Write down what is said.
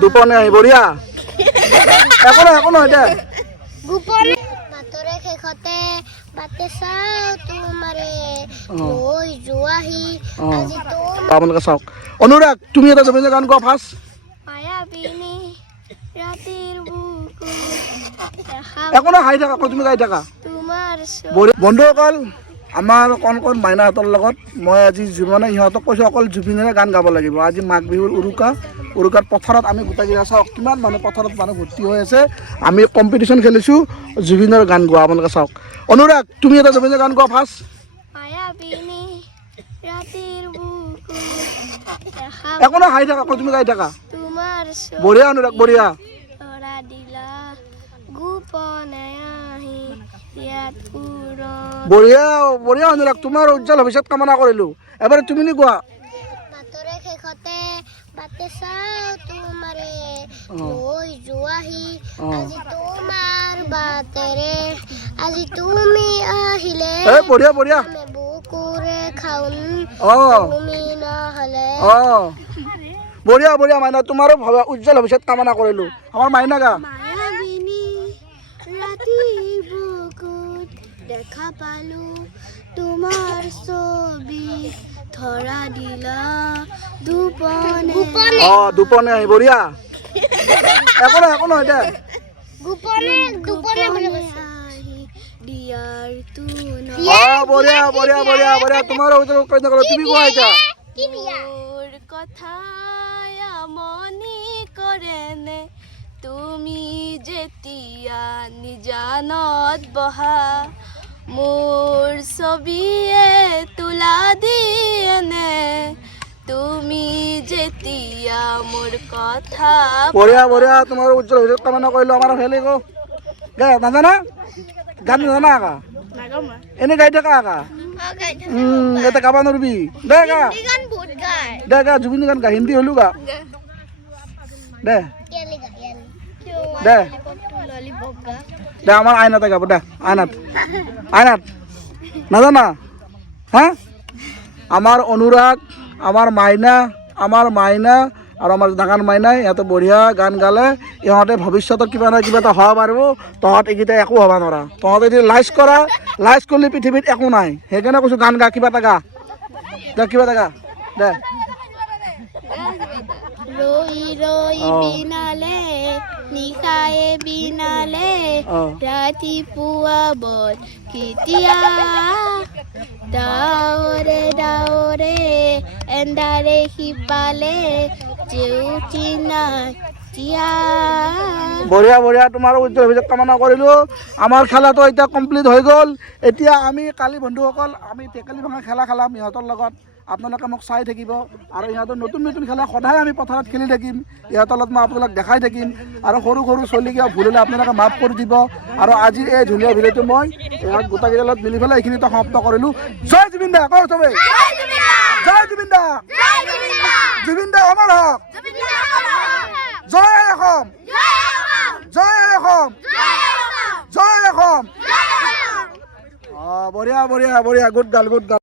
দুপনে বঢ়িয়া একো নহয় দে গোপনে বাতৰে শেষতে বাটে চাও তোমাৰে হৈ যোৱাহি আজি আপোনালোকে চাওক অনুৰাগ তুমি এটা জুবিনৰ গান গোৱা ফাৰ্ষ্ট মায়াবিনী ৰাতিৰ বুকু একো নহয় হাঁহি থাকা তুমি গাই থাকা তোমাৰ বন্ধুসকল আমাৰ কণ মাইনাহঁতৰ লগত মই আজি জীৱনে সিহঁতক কৈছোঁ অকল জুবিনেৰে গান গাব লাগিব আজি মাঘ বিহুৰ উৰুকাৰ পথাৰত আমি গোটেইকেইটা চাওক কিমান মানুহ পথাৰত মানুহ ভৰ্তি হৈ আছে আমি কম্পিটিশ্যন খেলিছোঁ জুবিনৰ গান গোৱা আপোনালোকে চাওক অনুৰাগ তুমি এটা জুবিনৰ গান গোৱা ফাৰ্ষ্ট মায়াবিনী ৰাতিৰ বুকু একো নহয় হাঁহি থাকা তুমি গাই থাকা তোমাৰ বঢ়িয়া অনুৰাগ বঢ়িয়া তৰা দিলা গোপনে আহি ইয়াত বঢ়িয়া অনুৰাগ তোমাৰ উজ্জ্বল ভৱিষ্যত কামনা কৰিলোঁ এবাৰ তুমি গোৱা বাতৰে শেষতে বাটে চাও তোমাৰে হৈ যোৱাহি আজি তোমাৰ বাটেৰে আজি তুমি আহিলে বঢ়িয়া আমি বুকুৰে খাউন তুমি নহ'লে বঢ়িয়া মাইনা তোমাৰো উজ্জ্বল ভৱিষ্যত কামনা কৰিলোঁ আমাৰ মাইনা গা মায়াবিনী ৰাতিৰ বুকুত দেখা পালো তোমাৰ ছবি ধৰা দিলা দুপনে বঢ়িয়া একো নহয় দে গোপনে দিয়াৰ বঢ়িয়া তোমাৰো উজ্জ্বল তুমি কোৱা এতিয়া মোৰ কথা আমনি কৰেনে তুমি যেতিয়া নিজানত বহা মোৰ ছবিয়ে তোলা দিয়েনে তুমি যেতিয়া মোৰ কথা বঢ়িয়া তোমাৰ উজ্জ্বল ভৱিষ্যত কামনা কৰিলোঁ আমাৰ ফেলে গো গা নাজানা গান নাজানা আকা এনে গাই থাকা আকা এটা গাবা নৰবি দে গা জুবিন গান গা হিন্দী হলো গা দে আমার আয়নাতে গাবো দে আয়নাত নাজানা হ্যাঁ আমার অনুরাগ আমার মাইনা আৰু আমাৰ ডাঙৰ মাইনাই ইহঁতে বঢ়িয়া গান গালে ইহঁতে ভৱিষ্যতৰ কিবা নহয় কিবা এটা হ'ব পাৰিব তহঁত এইকেইটা একো হ'ব নোৱাৰা তহঁতে যদি লাইজ কৰিলে পৃথিৱীত একো নাই সেইকাৰণে কৈছোঁ গান গা কিবা এটা গা দে ৰৈ বিনালে নিশায়ে বিনালে ৰাতিপুৱা বৰ কেতিয়া ডাৱৰে এন্ধাৰে সিপালে জেউতি নাই বঢ়িয়া তোমাৰ উজ্জ্বল ভৱিষ্যত কামনা কৰিলোঁ আমাৰ খেলাটো এতিয়া কমপ্লিট হৈ গ'ল এতিয়া আমি কালি বন্ধুসকল আমি টেকেলি ভাঙা খেলা খেলাম ইহঁতৰ লগত আপোনালোকে মোক চাই থাকিব আৰু ইহঁতৰ নতুন খেলা সদায় আমি পথাৰত খেলি থাকিম ইহঁতৰ লগত মই আপোনালোক দেখাই থাকিম আৰু সৰু চলিকে ভুল হ'লে আপোনালোকে মাফ কৰি দিব আৰু আজিৰ এই ধুনীয়া ভিডিঅ'টো মই ইহঁত গোটেইকেইটাৰ লগত মিলি পেলাই এইখিনিতে সমাপ্ত কৰিলোঁ জয় জুবিন দা কওঁ চবেই জয় জুবিন দা অমৰ হওক জয় অসম বঢ়িয়া গুড গাল